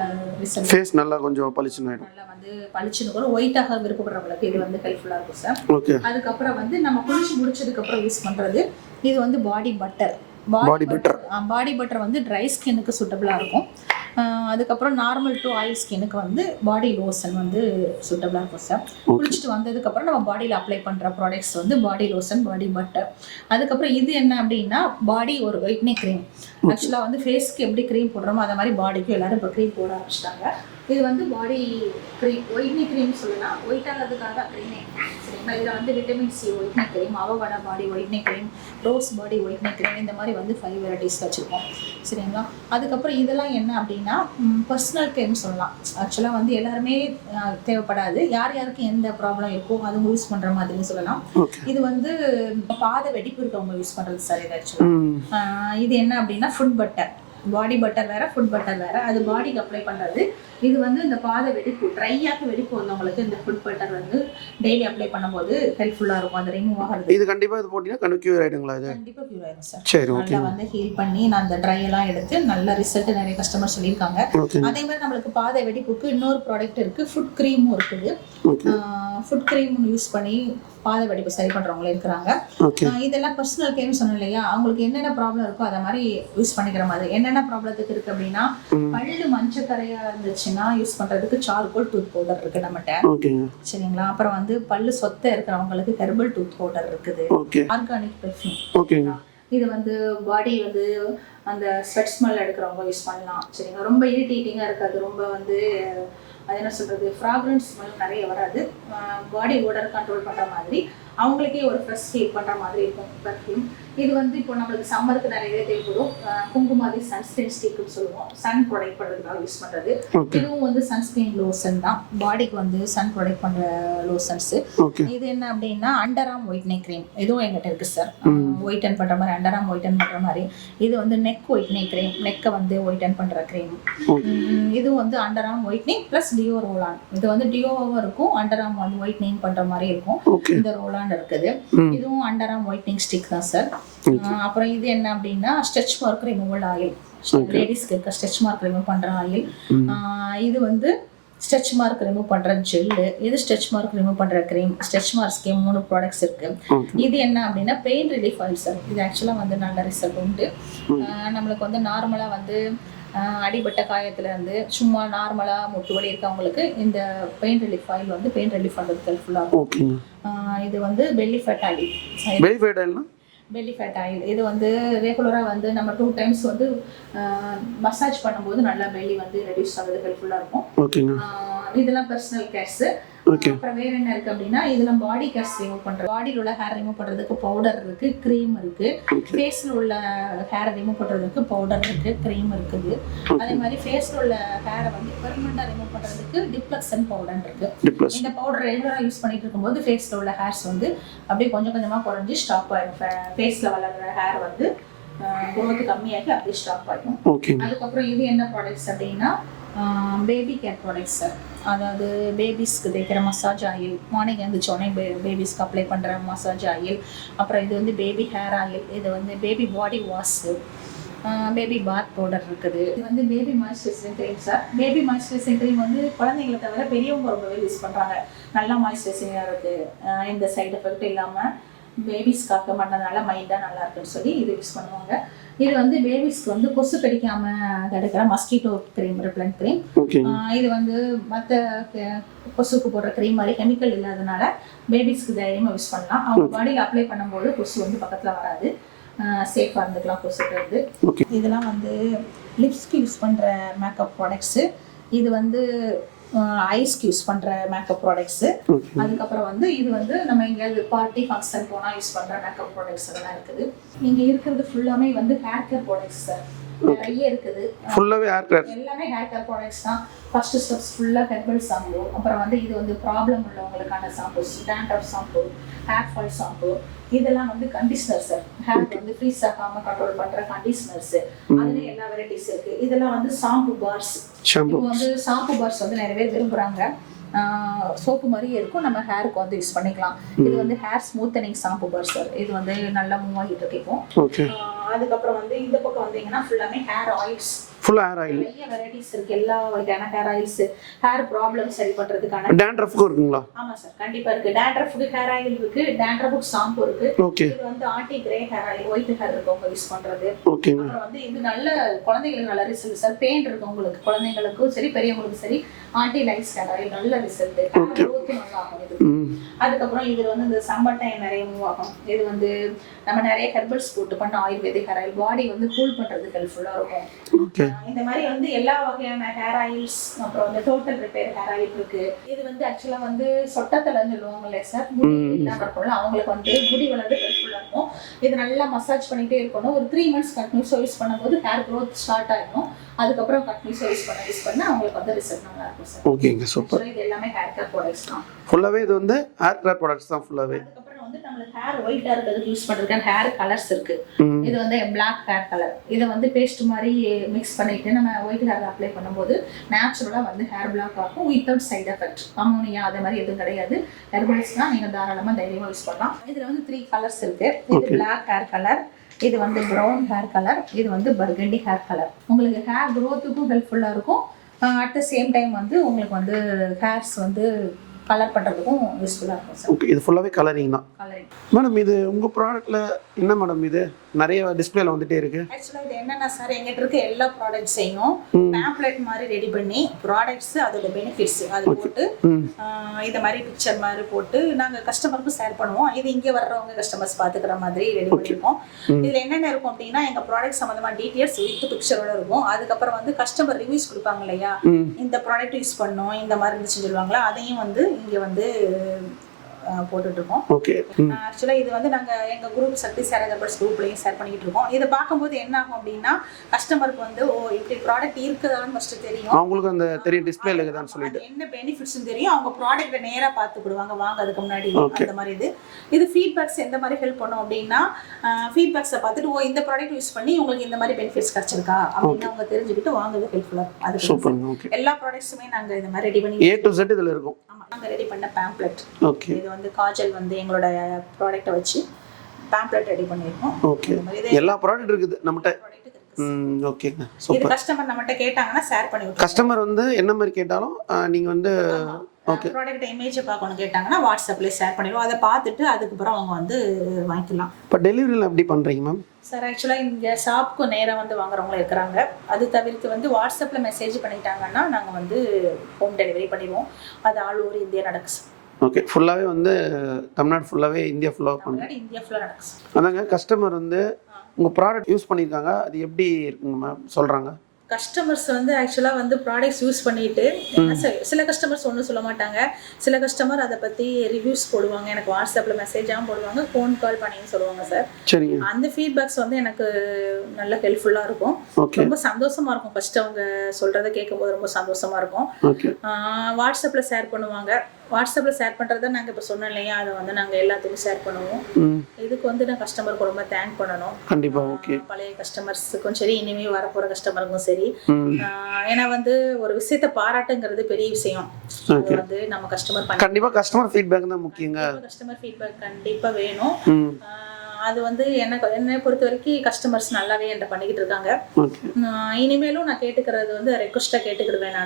ரிசல்ட். ஃபேஸ் நல்லா கொஞ்சம் பளிச்சுன்னு ஆயிடும். நல்லா வந்து பளிச்சுன்னு கூட ஒயிட்டாக விருப்பப்படுறவங்களுக்கு இது வந்து ஹெல்ப்ஃபுல்லாக இருக்கும் சார். ஓகே. அதுக்கப்புறம் வந்து நம்ம குளிச்சு முடிச்சதுக்கப்புறம் யூஸ் பண்ணுறது இது வந்து பாடி பட்டர். பாடி பட்டர் வந்து ட்ரை ஸ்கின்னுக்கு சூட்டபிளாக இருக்கும். அதுக்கப்புறம் நார்மல் டு ஆயில் ஸ்கின்னுக்கு வந்து பாடி லோஷன் வந்து சூட்டபிளாக இருக்கும் சார். குளிச்சுட்டு வந்ததுக்கப்புறம் நம்ம பாடியில் அப்ளை பண்ணுற ப்ராடக்ட்ஸ் வந்து பாடி லோஷன், பாடி பட்டர். அதுக்கப்புறம் இது என்ன அப்படின்னா பாடி ஒரு ஒயிட்னிங் க்ரீம். ஆக்சுவலாக வந்து ஃபேஸ்க்கு எப்படி க்ரீம் போடுறோமோ அதை மாதிரி பாடிக்கும் எல்லோரும் இப்போ க்ரீம் போட ஆரம்பிச்சிட்டாங்க. இது வந்து பாடி க்ரீம், ஒயிட்னிங் க்ரீம் சொல்லலாம். ஒயிட் ஆகிறதுக்காக க்ரீமே சரிங்களா. இதில் வந்து vitamin C whitening cream, avocado body whitening cream, rose body whitening cream, இந்த மாதிரி வந்து 5 வெரைட்டிஸ் வச்சுருக்கோம் சரிங்களா. அதுக்கப்புறம் இதெல்லாம் என்ன அப்படின்னா பர்சனல் கேர்னு சொல்லலாம். ஆக்சுவலாக வந்து எல்லாருமே தேவைப்படாது, யார் யாருக்கு எந்த ப்ராப்ளம் இருக்கோ அது யூஸ் பண்ணுற மாதிரின்னு சொல்லலாம். இது வந்து பாத வெடிப்பு இருக்கவங்க யூஸ் பண்ணுறது சார். இது ஆக்சுவலாக இது என்ன அப்படின்னா ஃபுட் பட்டர். பாடி பட்டர் வேறு, ஃபுட் பட்டர் வேறு. அது பாடிக்கு அப்ளை பண்ணுறது. இது வந்து இந்த பாத வெடிப்பு, ட்ரையாக வெடிப்பு வந்தவங்களுக்கு இந்த ஃபுட் பட்டர் வந்து டெய்லி அப்ளை பண்ணும்போது ஹெல்ப்ஃபுல்லாக இருக்கும். அது ரிமூவ் ஆகிறது. இது கண்டிப்பாக இது போட்டிங்கன்னா க்யூர் ஆகிடுங்களா? இது கண்டிப்பாக க்யூர் ஆகிடும் சார். சரி, ஓகே. நல்லா வந்து ஹீல் பண்ணி நான் அந்த ட்ரை எல்லாம் எடுத்து நல்ல ரிசல்ட் நிறைய கஸ்டமர் சொல்லியிருக்காங்க. அதே மாதிரி நம்மளுக்கு பாத வெடிப்புக்கு இன்னொரு ப்ராடக்ட் இருக்குது, ஃபுட் க்ரீமும் இருக்குது. ஃபுட் க்ரீம் யூஸ் பண்ணி பாத வெடிப்பு சரி பண்ணுறவங்களும் இருக்கிறாங்க. இதெல்லாம் பர்சனல் கேர்னு சொன்னோம் இல்லையா, அவங்களுக்கு என்னென்ன ப்ராப்ளம் இருக்கோ அதை மாதிரி யூஸ் பண்ணிக்கிற மாதிரி. என்னென்ன ப்ராப்ளத்துக்கு இருக்குது அப்படின்னா பல்லு மஞ்சக்கரையாக இருந்துச்சுன்னா இருந்துச்சுன்னா யூஸ் பண்ணுறதுக்கு சார்கோல் டூத் பவுடர் இருக்குது நம்மகிட்ட. ஓகேங்க. சரிங்களா. அப்புறம் வந்து பல்லு சொத்தை இருக்கிறவங்களுக்கு ஹெர்பல் டூத் பவுடர் இருக்குது. ஓகே. Organic perfume. ஓகேங்க. இது வந்து பாடி வந்து அந்த ஸ்வெட் ஸ்மெல் எடுக்கிறவங்க யூஸ் பண்ணலாம். சரிங்களா. ரொம்ப இரிட்டேட்டிங்காக இருக்காது. ரொம்ப வந்து அது என்ன சொல்கிறது, ஃப்ராக்ரன்ஸ் ஸ்மெல் நிறைய வராது. பாடி ஓடர் கண்ட்ரோல் பண்ணுற மாதிரி, அவங்களுக்கே ஒரு ஃப்ரெஷ் ஃபீல் பண்ணுற மாதிரி இருக்கும் பெர்ஃப்யூம். இது வந்து இப்போ நம்மளுக்கு சம்மருக்கு நிறையவே தேவைப்படும். குங்குமாதி சன்ஸ்கிரீன் ஸ்டிக்னு சொல்லுவோம். சன் ப்ரொடெக்ட் பண்ணுறதுக்காக யூஸ் பண்ணுறது. இதுவும் வந்து சன்ஸ்கிரீன் லோஷன் தான். பாடிக்கு வந்து சன் ப்ரொடெக்ட் பண்ணுற லோஷன்ஸு. இது என்ன அப்படின்னா அண்டர் ஆர்ம் ஒயிட்னிங் க்ரீம். இதுவும் எங்கிட்ட இருக்குது சார். ஒயிட்டன் பண்ணுற மாதிரி, அண்டர் ஆர்ம் ஒயிட்டன் பண்ணுற மாதிரி. இது வந்து நெக் ஒயிட்னிங் க்ரீம், நெக்கை வந்து ஒயிட்டன் பண்ணுற க்ரீம். இது வந்து underarm whitening plus deo roll-on. இது வந்து டியோவாகவும் இருக்கும், அண்டர் ஆர்ம் வந்து ஒயிட்னிங் பண்ணுற மாதிரி இருக்கும். இந்த ரோலான் இருக்குது. இதுவும் அண்டர் ஆர்ம் ஒயிட்னிங் ஸ்டிக் தான் சார். அப்புறம் இது என்ன அப்படின்னா ஸ்ட்ரெச் மார்க் ரிமூவல் ஆயில். லேடிஸ்க்கு இருக்க ஸ்ட்ரெச் மார்க் ரிமூவ் பண்ணுற ஆயில். இது வந்து ஸ்ட்ரெச் மார்க் ரிமூவ் பண்ணுற ஜெல்லு. இது ஸ்ட்ரெச் மார்க் ரிமூவ் பண்ணுற க்ரீம். ஸ்ட்ரெச் மார்க்ஸ்க்கு 3 ப்ராடக்ட்ஸ் இருக்குது. இது என்ன அப்படின்னா பெயின் ரிலீஃப் ஆயில் சார். இது ஆக்சுவலாக வந்து நல்ல ரிசல்ட் உண்டு. நம்மளுக்கு வந்து நார்மலாக வந்து அடிபட்ட காயத்துலேருந்து சும்மா நார்மலாக முட்டு வலி இருக்கவங்களுக்கு இந்த பெயின் ரிலீஃப் ஆயில் வந்து பெயின் ரிலீஃப் பண்ணுறதுக்கு ஹெல்ப்ஃபுல்லாக இருக்கும். இது வந்து belly fat oil. Belly fat oil இது வந்து ரெகுலராக வந்து நம்ம 2 டைம்ஸ் வந்து மசாஜ் பண்ணும்போது நல்லா பெல்லி வந்து ரெடியூஸ் ஆகுது, ஹெல்ப்ஃபுல்லாக இருக்கும். இதெல்லாம் பர்சனல் கேர்ஸு. அப்புறம் வேற என்ன இருக்கு அப்படின்னா இதுல பாடி கேர்ஸ் ரிமூவ் பண்ற, பாடியில் உள்ள ஹேர் ரிமூவ் பண்றதுக்கு பவுடர் இருக்கு, க்ரீம் இருக்கு. ஃபேஸ்ல உள்ள ஹேர் ரிமூவ் பண்றதுக்கு பவுடர் இருக்கு, க்ரீம் இருக்குது. அதே மாதிரி ஃபேஸ்ல உள்ள ஹேரை வந்து பெர்மனண்டா ரிமூவ் பண்றதுக்கு டிப்ளக்சன் பவுடர் இருக்கு. இந்த பவுடர் ரெகுலரா யூஸ் பண்ணிட்டு இருக்கும்போது ஃபேஸ்ல உள்ள ஹேர்ஸ் வந்து அப்படியே கொஞ்சம் கொஞ்சமா குறைஞ்சி ஸ்டாப் ஆயிடும். ஃபேஸ்ல வளர்ற ஹேர் வந்து growth கம்மியாகி அப்படியே ஸ்டாப் ஆயிடும். அதுக்கப்புறம் இது என்ன ப்ராடக்ட்ஸ் அப்படின்னா பேபி கேர் ப்ராடக்ட்ஸ் சார். அதாவது பேபிஸ்க்கு தேய்க்கிற மசாஜ் ஆயில், மார்னிங் எழுந்திரிச்சோடனே பேபிஸ்க்கு அப்ளை பண்ணுற மசாஜ் ஆயில். அப்புறம் இது வந்து பேபி ஹேர் ஆயில். இது வந்து பேபி பாடி வாஷு, பேபி பாத் பவுடர் இருக்குது. இது வந்து baby moisturising cream sir. Baby moisturising cream வந்து குழந்தைங்களை தவிர பெரியவங்க ரொம்பவே யூஸ் பண்ணுறாங்க. நல்லா மாய்ஸ்சரைசிங்காக இருக்குது, எந்த சைடு எஃபெக்ட் இல்லாமல் பேபிஸ்க்காக பண்ணதுனால மைண்டாக நல்லா இருக்குன்னு சொல்லி இது யூஸ் பண்ணுவாங்க. இது வந்து பேபிஸ்க்கு வந்து கொசு கடிக்காமல் தடுக்கிற மஸ்கிட்டோ க்ரீம், ரிப்ளண்ட் க்ரீம். இது வந்து மற்ற கொசுக்கு போடுற க்ரீம் மாதிரி கெமிக்கல் இல்லாதனால பேபிஸ்க்கு தைரியமாக யூஸ் பண்ணலாம். அவங்க பாடியில் அப்ளை பண்ணும்போது கொசு வந்து பக்கத்தில் வராது, சேஃபாக இருந்துக்கலாம் கொசுக்கிறது. இதெல்லாம் வந்து லிப்ஸ்க்கு யூஸ் பண்ணுற மேக்கப் ப்ராடக்ட்ஸு. இது வந்து ஐஸ்க்கு யூஸ் பண்ணுற மேக்கப் ப்ராடக்ட்ஸு. அதுக்கப்புறம் வந்து இது வந்து நம்ம எங்கேயாவது பார்ட்டி ஃபங்க்ஷன் போனால் யூஸ் பண்ணுற மேக்கப் ப்ராடக்ட்ஸ் அதெல்லாம் இருக்குது. இங்கே இருக்கிறது ஃபுல்லாமே வந்து ஹேர் கேர் ப்ராடக்ட்ஸ் சார். நிறைய இருக்குது, எல்லாமே ஹேர் கேர் ப்ராடக்ட்ஸ் தான். ஃபர்ஸ்ட் ஸ்டெப்ஸ் ஃபுல்லாக ஹெர்பல் ஷாம்பு. அப்புறம் வந்து இது வந்து ப்ராப்ளம் உள்ளவங்களுக்கான shampoos, dandruff shampoo, hair fall shampoo. இதெல்லாம் வந்து கண்டிஷனர் சார். ஹேர் வந்து ஃப்ரீஸ் ஆகாமல் கண்ட்ரோல் பண்ணுற கண்டிஷனர்ஸ். அதுலேயே எல்லா வெரைட்டிஸ் இருக்குது. இதெல்லாம் வந்து ஷாம்பு பார்ஸ். இப்போ வந்து ஷாம்பு பார்ஸ் வந்து நிறைய பேர் விரும்புகிறாங்க. சோப்பு மாதிரியே இருக்கும், நம்ம ஹேருக்கு வந்து யூஸ் பண்ணிக்கலாம். இது வந்து ஹேர் ஸ்மூத்தனிங் ஷாம்பு பார் சார். இது வந்து நல்லா மூவ் ஆகிட்டு இருக்கும். அதுக்கப்புறம் வந்து இந்த பக்கம் வந்தீங்கன்னா ஃபுல்லாமே ஹேர் ஆயில்ஸ். நிறைய வெரைட்டிஸ் இருக்கு, எல்லா வகையான ஹேர் ஆயில்ஸ். ஹேர் ப்ராப்ளம் சரி பண்றதுக்கான டேண்ட்ரஃப்க்கு இருக்குங்களா? ஆமா சார், கண்டிப்பா இருக்கு. டேண்ட்ரஃப்க்கு ஹேர் ஆயில் இருக்கு, டேண்ட்ரஃப்க்கு ஷாம்பு இருக்கு. இது வந்து anti grey hair oil, white hair இருக்கவங்க யூஸ் பண்றது. அப்புறம் வந்து இது நல்ல குழந்தைகளுக்கு நல்ல ரிசல்ட் சார். பெயின் இருக்கவங்களுக்கு, குழந்தைங்களுக்கும் சரி பெரியவங்களுக்கும் சரி, ஆன்டி லைஸ் ஹேர் ஆயில் நல்ல ரிசல்ட். நல்லா ஆகும் இது. அதுக்கப்புறம் இதுல வந்து இந்த சம்மர் டைம் நிறைய மூவ் ஆகும். இது வந்து நம்ம நிறைய ஹெர்பல்ஸ் போட்டு பண்ண ஆயுர்வேதிக் ஹேர் ஆயில், பாடி வந்து கூல் பண்றதுக்கு ஹெல்ப்ஃபுல்லா இருக்கும். இந்த மாதிரி வந்து எல்லா வகையான ஹேர் ஆயில்ஸ். அப்புறம் வந்து டோட்டல் ரிப்பேர் ஹேர் ஆயில் இருக்கு. இது வந்து ஆக்சுவலா வந்து சொட்டத்தலைன்னு சொல்லுவாங்கல்ல சார், முடி இல்லாம இருக்கும்ல, அவங்களுக்கு வந்து முடி வளர்ந்து ஹெல்ப்ஃபுல்லா இருக்கும். இது நல்லா மசாஜ் பண்ணிட்டே இருக்கணும். ஒரு 3 months கண்டினியூஸா யூஸ் பண்ணும்போது ஹேர் க்ரோத் ஸ்டார்ட் ஆகிடும். அதுக்கப்புறம் கண்டினியூஸா யூஸ் பண்ண அவங்களுக்கு வந்து ரிசல்ட் நல்லா இருக்கும் சார். ஓகேங்க, சூப்பர். இது எல்லாமே ஹேர் கேர் ப்ராடக்ட்ஸ் தான் ஃபுல்லாவே. இது வந்து ஹேர் கேர் ப்ராடக்ட்ஸ் தான் ஃபுல்லாவே. வந்து நம்மளுக்கு ஹேர் ஒயிட்டா இருக்கிறதுக்கு யூஸ் பண்றதுக்கான ஹேர் கலர்ஸ் இருக்கு. இது வந்து பிளாக் ஹேர் கலர். இதை வந்து பேஸ்ட் மாதிரி மிக்ஸ் பண்ணிட்டு நம்ம ஒயிட் ஹேர் அப்ளை பண்ணும்போது நேச்சுரலா வந்து ஹேர் பிளாக் ஆகும், வித்தவுட் சைட் எஃபெக்ட். அமோனியா அதே மாதிரி எதுவும் கிடையாது. ஹெர்பல்ஸ் தான், நீங்க தாராளமா தைரியமா யூஸ் பண்ணலாம். இதுல வந்து 3 கலர்ஸ் இருக்கு. இது பிளாக் ஹேர் கலர், இது வந்து ப்ரௌன் ஹேர் கலர், இது வந்து பர்கண்டி ஹேர் கலர். உங்களுக்கு ஹேர் க்ரோத்துக்கும் ஹெல்ப்ஃபுல்லா இருக்கும். அட் த சேம் டைம் வந்து உங்களுக்கு வந்து ஹேர்ஸ் வந்து கலர் பண்ணுறதுக்கும் யூஸ்ஃபுல்லாக இருக்கும் சார். ஓகே, இது ஃபுல்லாகவே கலரிங் தான். கலரிங் மேடம் இது உங்கள் ப்ராடக்ட்டில் என்ன மேடம் இது நிறைய டிஸ்பிளேல வந்துட்டே இருக்குது? ஆக்சுவலாக இது என்னென்னா சார், எங்கிட்ட இருக்க எல்லா ப்ராடக்ட்ஸையும் பேம்ப்ளெட் மாதிரி ரெடி பண்ணி ப்ராடக்ட்ஸ் அதோட பெனிஃபிட்ஸ் அது போட்டு இந்த மாதிரி பிக்சர் மாதிரி போட்டு நாங்கள் கஸ்டமருக்கு ஷேர் பண்ணுவோம். இது இங்கே வர்றவங்க கஸ்டமர்ஸ் பார்த்துக்கிற மாதிரி ரெடி பண்ணியிருக்கோம். இதில் என்னென்ன இருக்கும் அப்படின்னா, எங்கள் ப்ராடக்ட் சம்மந்தமாக டீட்டெயில்ஸ் வித் பிக்சரோட இருக்கும். அதுக்கப்புறம் வந்து கஸ்டமர் ரிவ்யூஸ் கொடுப்பாங்க இல்லையா, இந்த ப்ராடக்ட் யூஸ் பண்ணோம் இந்த மாதிரி இருந்துச்சுன்னு சொல்லுவாங்களா, அதையும் வந்து இங்கே வந்து போட்டுட்டு இருக்கோம். ஓகே, ஆக்சுவலா இது வந்து நாங்க எங்க குரூப் சக்தி சேரகர்பர்ஸ் குரூப்லயும் ஷேர் பண்ணிட்டு இருக்கோம். இதை பார்க்கும்போது என்ன ஆகும் அப்படின்னா, கஸ்டமருக்கு வந்து ஓ இப்படி ப்ராடக்ட் இருக்குதான்னு ஃபர்ஸ்ட் தெரியும், அவங்களுக்கு அந்த தெரியும் டிஸ்பிளேல இருக்குதான்னு சொல்லிட்டு என்ன பெனிஃபிட்ஸ் தெரியும். அவங்க ப்ராடக்ட்டை நேரா பார்த்துக்கிடுவாங்க வாங்க அதுக்கு முன்னாடி. அந்த மாதிரி இது ஃபீட்பேக்ஸ் எந்த மாதிரி ஹெல்ப் பண்ணும் அப்படின்னா, ஃபீட்பேக்ஸை பார்த்துட்டு ஓ இந்த ப்ராடக்ட் யூஸ் பண்ணி உங்களுக்கு இந்த மாதிரி பெனிஃபிட்ஸ் கிடைச்சிருக்கா அப்படின்னு அவங்க தெரிஞ்சுக்கிட்டு வாங்குறது ஹெல்ப்ஃபுல்லா இருக்கும். அது சூப்பர். ஓகே, எல்லா ப்ராடக்ட்ஸுமே நாங்க இந்த மாதிரி ரெடி பண்ணி A to Z இதுல இருக்கும். நாங்க ரெடி பண்ண பேம்ப்ளெட். ஓகே, இது வந்து காஜல் வந்து எங்களோட ப்ராடக்ட்டை வச்சு பேம்ப்ளெட் ரெடி பண்ணியிருக்கோம். ஓகே, எல்லா ப்ராடக்ட் இருக்குது நம்மகிட்ட. ஓகேங்க, இது சூப்பர். கஸ்டமர் நம்மகிட்ட கேட்டாங்கன்னா ஷேர் பண்ணி விட்டுருவோம். கஸ்டமர் வந்து என்ன மாதிரி கேட்டாலும் நீங்க வந்து ஓகே ப்ராடக்ட் இமேஜ் பார்க்கணும் கேட்டாங்கன்னா வாட்ஸ்அப்ல ஷேர் பண்ணிடுவோம். அதை பார்த்துட்டு அதுக்கப்புறம் அவங்க வந்து வாங்கிக்கலாம். இப்போ டெலிவரியில் எப்படி பண்ணுறீங்க மேம்? சார் ஆக்சுவலாக இங்கே ஷாப்புக்கு நேராக வந்து வாங்குறவங்க இருக்கிறாங்க. அது தவிர்த்து வந்து வாட்ஸ்அப்பில் மெசேஜ் பண்ணிட்டாங்கன்னா நாங்கள் வந்து ஹோம் டெலிவரி பண்ணிடுவோம். அது ஆல் ஓவர் இந்தியா நடக்குது. ஓகே, ஃபுல்லாகவே வந்து தமிழ்நாடு ஃபுல்லாகவே இந்தியா ஃபுல்லாக பண்ணுறோம். இந்தியா ஃபுல்லாக நடக்குது. அதாங்க கஸ்டமர் வந்து உங்கள் ப்ராடக்ட் யூஸ் பண்ணியிருக்காங்க, அது எப்படி இருக்குங்க மேம் சொல்கிறாங்க? கஸ்டமர்ஸ் வந்து ஆக்சுவலாக வந்து ப்ராடக்ட்ஸ் யூஸ் பண்ணிட்டு சில கஸ்டமர்ஸ் ஒன்றும் சொல்ல மாட்டாங்க. சில கஸ்டமர் அதை பற்றி ரிவ்யூஸ் போடுவாங்க, எனக்கு வாட்ஸ்அப்பில் மெசேஜாகவும் போடுவாங்க, ஃபோன் கால் பண்ணின்னு சொல்லுவாங்க சார். சரிங்க. அந்த ஃபீட்பேக்ஸ் வந்து எனக்கு நல்ல ஹெல்ப்ஃபுல்லாக இருக்கும். ரொம்ப சந்தோஷமாக இருக்கும். ஃபஸ்ட்டு அவங்க சொல்கிறத கேட்கும்போது ரொம்ப சந்தோஷமாக இருக்கும். வாட்ஸ்அப்பில் ஷேர் பண்ணுவாங்க. வாட்ஸ்அப்பில் ஷேர் பண்ணுறத நாங்கள் இப்போ சொன்னோம் இல்லையா, அதை வந்து நாங்கள் எல்லாத்துக்கும் ஷேர் பண்ணுவோம். இதுக்கு வந்து நான் கஸ்டமருக்கு ரொம்ப தேங்க் பண்ணணும். கண்டிப்பாக. ஓகே, பழைய கஸ்டமர்ஸுக்கும் சரி, இனிமேல் வரப்போகிற கஸ்டமருக்கும் சரி. ஏன்னா வந்து ஒரு விஷயத்தை பாராட்டுங்கிறது பெரிய விஷயம். அது வந்து நம்ம கஸ்டமர் கண்டிப்பாக கஸ்டமர் ஃபீட்பேக் தான் முக்கியங்க. கஸ்டமர் ஃபீட்பேக் கண்டிப்பாக வேணும். அது வந்து என்னை பொறுத்த வரைக்கும் கஸ்டமர்ஸ் நல்லாவே என்கிட்ட பண்ணிக்கிட்டு இருக்காங்க. இனிமேலும் நான் கேட்டுக்கிறது வந்து ரெக்வஸ்ட்டாக கேட்டுக்கிடுவேன்.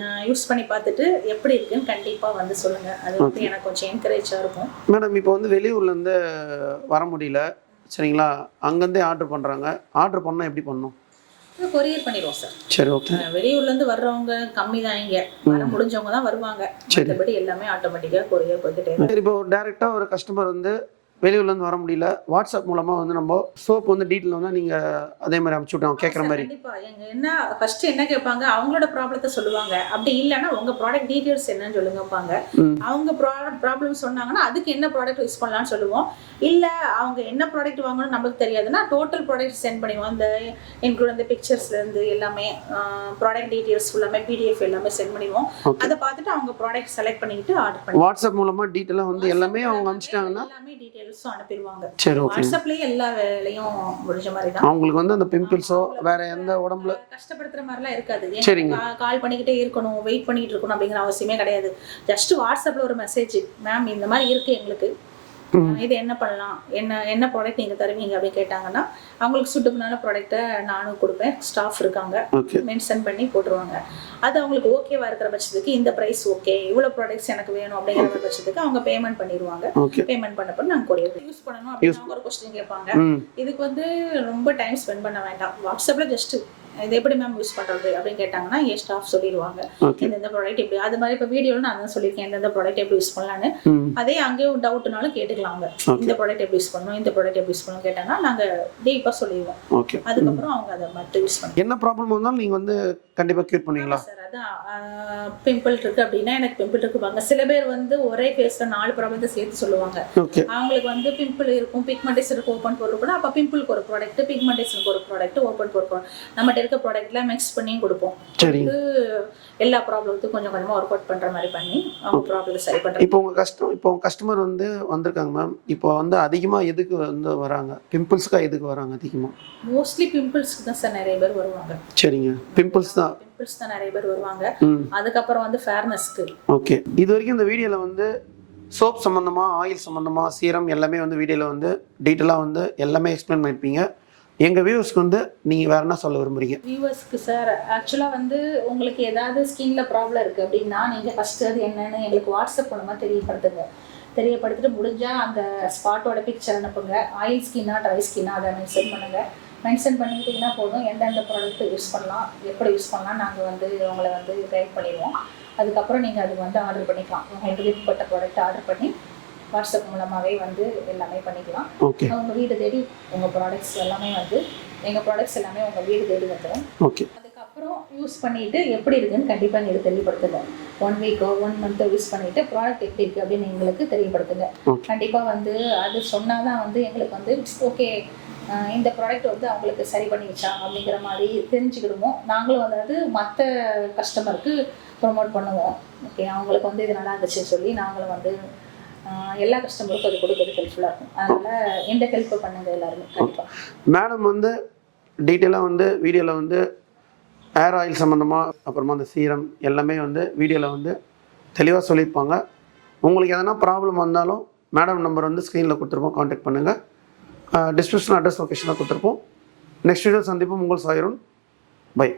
நான் யூஸ் பண்ணி பார்த்துட்டு எப்படி இருக்குன்னு கண்டிப்பாக வந்து சொல்லுங்க. அது வந்து எனக்கு கொஞ்சம் என்கரேஜாக இருக்கும். மேடம் இப்போ வந்து வெளியூர்லேருந்து வர முடியல சரிங்களா, அங்கேருந்தே ஆர்டர் பண்ணுறாங்க, ஆர்டர் பண்ணால் எப்படி பண்ணணும்? கொரியர் பண்ணிடுவோம் சார். சரி, ஓகே. வெளியூர்லேருந்து வர்றவங்க கம்மி தான், இங்கே வர முடிஞ்சவங்க தான் வருவாங்க. மற்றபடி எல்லாமே ஆட்டோமேட்டிக்காக கொரியர் போய்கிட்டே. சரி, இப்போ டேரெக்டாக ஒரு கஸ்டமர் வந்து வெளியூர்லேருந்து வர முடியல, வாட்ஸ்அப் மூலமாக வந்து நம்ம சோப் வந்து டீட்டெயில் வந்து நீங்கள் அதே மாதிரி அனுப்பிச்சு விட்டோம் கேட்குற மாதிரி. கண்டிப்பாக எங்கள் என்ன ஃபஸ்ட்டு என்ன கேட்பாங்க, அவங்களோட ப்ராப்ளத்தை சொல்லுவாங்க. அப்படி இல்லைன்னா உங்கள் ப்ராடக்ட் டீட்டெயில்ஸ் என்னன்னு சொல்லுங்கப்பாங்க. அவங்க ப்ராப்ளம் சொன்னாங்கன்னா அதுக்கு என்ன ப்ராடக்ட் யூஸ் பண்ணலான்னு சொல்லுவோம். இல்லை அவங்க என்ன ப்ராடக்ட் வாங்கணும்னு நம்மளுக்கு தெரியாதுன்னா டோட்டல் ப்ராடக்ட் சென்ட் பண்ணிடுவோம். அந்த இன்க்ளூட் அந்த பிக்சர்ஸ்லேருந்து எல்லாமே ப்ராடக்ட் டீட்டெயில்ஸ் ஃபுல்லாமே PDF எல்லாமே சென்ட் பண்ணிடுவோம். அதை பார்த்துட்டு அவங்க ப்ராடக்ட் செலக்ட் பண்ணிக்கிட்டு ஆர்டர் பண்ணி வாட்ஸ்அப் மூலமாக டீட்டெயிலாக வந்து எல்லாமே அவங்க அனுப்பிச்சிட்டாங்கன்னா எல்லாமே டீட்டெயில்ஸும் அனுப்பிடுவாங்க. சரி, ஓகே. வாட்ஸ்அப்லேயே எல்லா வேலையும் முடிஞ்ச மாதிரி தான். அவங்களுக்கு வந்து அந்த பிம்பிள்ஸோ வேற எந்த உடம்புல கஷ்டப்படுத்துற மாதிரிலாம் இருக்காது. கால் பண்ணிக்கிட்டே இருக்கணும், வெயிட் பண்ணிட்டு இருக்கணும் அப்படிங்கிற அவசியமே கிடையாது. ஜஸ்ட் வாட்ஸ்அப்ல ஒரு மெசேஜ், மேம் இந்த மாதிரி இருக்கு எங்களுக்கு, இது என்ன பண்ணலாம், என்ன ப்ராடக்ட் நீங்கள் தருவீங்க அப்படின்னு கேட்டாங்கன்னா அவங்களுக்கு சூட்டபிளான ப்ராடக்ட்டை நானும் கொடுப்பேன். ஸ்டாஃப் இருக்காங்க, மென்ஷன் பண்ணி போட்டுருவாங்க. அது அவங்களுக்கு ஓகேவா இருக்கிற பட்சத்துக்கு இந்த ப்ரைஸ் ஓகே, இவ்வளோ ப்ராடக்ட்ஸ் எனக்கு வேணும் அப்படிங்கிற பட்சத்துக்கு அவங்க பேமெண்ட் பண்ணிடுவாங்க. பேமெண்ட் பண்ணப்போ நாங்கள் கொரியர் யூஸ் பண்ணணும் அப்படின்னு ஒரு கொஸ்டின் கேட்பாங்க. இதுக்கு வந்து ரொம்ப டைம் ஸ்பெண்ட் பண்ண வேண்டாம். வாட்ஸ்அப்பில் ஜஸ்ட் இது எப்படி மேம் யூஸ் பண்ணுறது அப்படின்னு கேட்டாங்கன்னா என் ஸ்டாஃப் சொல்லிடுவாங்க எந்தெந்த ப்ராடக்ட் எப்படி. அது மாதிரி இப்போ வீடியோவில் நான் தான் சொல்லியிருக்கேன் எந்தெந்த ப்ராடக்ட் எப்படி யூஸ் பண்ணலான்னு. அதே அங்கேயும் டவுட்னாலும் கேட்டுக்கலாங்க. இந்த ப்ராடக்ட் எப்படி யூஸ் பண்ணணும், இந்த ப்ராடக்ட் எப்படி யூஸ் பண்ணணும் கேட்டாங்கன்னா நாங்கள் டீப்பாக சொல்லிடுவோம். அதுக்கப்புறம் அவங்க அதை மட்டும் யூஸ் பண்ணி என்ன ப்ராப்ளம் வந்தாலும் நீங்கள் வந்து கண்டிப்பாக க்யூர் பண்ணுவீங்களா சார்? அதான் பிம்பிள் இருக்கு அப்படின்னா எனக்கு பிம்பிள் இருக்குவாங்க. சில பேர் வந்து ஒரே ஃபேஸில் 4 ப்ராப்ளத்தை சேர்த்து சொல்லுவாங்க. அவங்களுக்கு வந்து பிம்பிள் இருக்கும், பிக்மெண்டேஷனுக்கு ஓப்பன் போடுறோம். அப்போ பிம்பிளுக்கு ஒரு ப்ராடக்ட், பிக்மெண்டேஷனுக்கு ஒரு ப்ராடக்ட், ஓப்பன் போடுறோம். நம்மகிட்ட இருக்க ப்ராடக்ட்ல மிக்ஸ் பண்ணியும் கொடுப்போம். எல்லா ப்ராப்ளத்துக்கும் கொஞ்சம் கொஞ்சமாக ஒர்க் அவுட் பண்ணுற மாதிரி பண்ணி அவங்க ப்ராப்ளத்தை சரி பண்ணுறோம். இப்போ உங்கள் கஸ்டமர் வந்து வந்திருக்காங்க மேம், இப்போ வந்து அதிகமாக எதுக்கு வந்து வராங்க? பிம்பிள்ஸ்க்காக எதுக்கு வராங்க அதிகமாக? மோஸ்ட்லி பிம்பிள்ஸ்க்கு தான் சார் நிறைய பேர் வருவாங்க. சரிங்க, பிம்பிள்ஸ் தான் நிறைய பேர் வருவாங்க. அதுக்கப்புறம் வந்து ஃபேர்னஸ்க்கு. ஓகே, இது வரைக்கும் இந்த வீடியோவில் வந்து சோப் சம்மந்தமாக, ஆயில் சம்மந்தமாக, சீரம் எல்லாமே வந்து வீடியோவில் வந்து டீட்டெயிலாக வந்து எல்லாமே எக்ஸ்பிளைன் பண்ணியிருப்பீங்க. எங்கள் வியூஸ்க்கு வந்து நீங்கள் வேறு என்ன சொல்ல விரும்புகிறீங்க? வியூவர்ஸ்க்கு சார் ஆக்சுவலாக வந்து உங்களுக்கு ஏதாவது ஸ்கின்ல ப்ராப்ளம் இருக்குது அப்படின்னா நீங்கள் ஃபஸ்ட்டு அது என்னென்னு எங்களுக்கு வாட்ஸ்அப் மூலமாக தெரியப்படுத்திட்டு முடிஞ்சால் அந்த ஸ்பாட்டோட பிக்சர் அனுப்புங்க. ஆயில் ஸ்கின்னா ட்ரை ஸ்கின்னா அதை மென்ஷன் பண்ணுங்கள். மென்ஷன் பண்ணிக்கிட்டிங்கன்னா போதும், எந்தெந்த ப்ராடக்ட் யூஸ் பண்ணலாம், எப்படி யூஸ் பண்ணலாம் நாங்கள் வந்து உங்களை வந்து கைட் பண்ணிடுவோம். அதுக்கப்புறம் நீங்கள் அது வந்து ஆர்டர் பண்ணிக்கலாம். உங்களுக்கு விருப்பப்பட்ட ப்ராடக்ட் ஆர்டர் பண்ணி வாட்ஸ்அப் மூலமாகவே வந்து எல்லாமே பண்ணிக்கலாம். ஓகே. உங்கள் வீடு தேடி உங்கள் ப்ராடக்ட்ஸ் எல்லாமே வந்து எங்கள் ப்ராடக்ட்ஸ் எல்லாமே உங்கள் வீடு தேடி வந்துடும். ஓகே. அதுக்கப்புறம் யூஸ் பண்ணிவிட்டு எப்படி இருக்குன்னு கண்டிப்பாக எங்களுக்கு தெரியப்படுத்துங்க. 1 வீக்கோ 1 மந்த்தோ யூஸ் பண்ணிவிட்டு ப்ராடக்ட் எப்படி இருக்குது அப்படின்னு எங்களுக்கு தெரியப்படுத்துங்க. கண்டிப்பாக வந்து அது சொன்னால் தான் வந்து எங்களுக்கு வந்து ஓகே இந்த ப்ராடக்ட் வந்து அவங்களுக்கு சரி பண்ணிடுச்சா அப்படிங்கிற மாதிரி தெரிஞ்சுக்கிடுவோம். நாங்களும் வந்து மற்ற கஸ்டமருக்கு ப்ரொமோட் பண்ணுவோம். ஓகே, அவங்களுக்கு வந்து இது நல்லா இருந்துச்சுன்னு சொல்லி நாங்களும் வந்து எல்லா கஸ்டமருக்கும் அது கொடுக்கறது ஹெல்ப்ஃபுல்லாக இருக்கும். அதனால் இந்த ஹெல்ப்பை பண்ணுங்க எல்லாருமே கண்டிப்பாக. மேடம் வந்து டீட்டெயிலாக வந்து வீடியோவில் வந்து ஹேர் ஆயில் சம்மந்தமாக, அப்புறமா அந்த சீரம் எல்லாமே வந்து வீடியோவில் வந்து தெளிவாக சொல்லியிருப்பாங்க. உங்களுக்கு எதனா ப்ராப்ளம் வந்தாலும் மேடம் நம்பர் வந்து ஸ்க்ரீனில் கொடுத்துருப்போம், காண்டாக்ட் பண்ணுங்கள். டிஸ்கிரிப்ஷன் அட்ரஸ் லொக்கேஷனாக கொடுத்துருப்போம். நெக்ஸ்ட் வீடியோ சந்திப்போம். உங்கள் சாய்ருன். பை.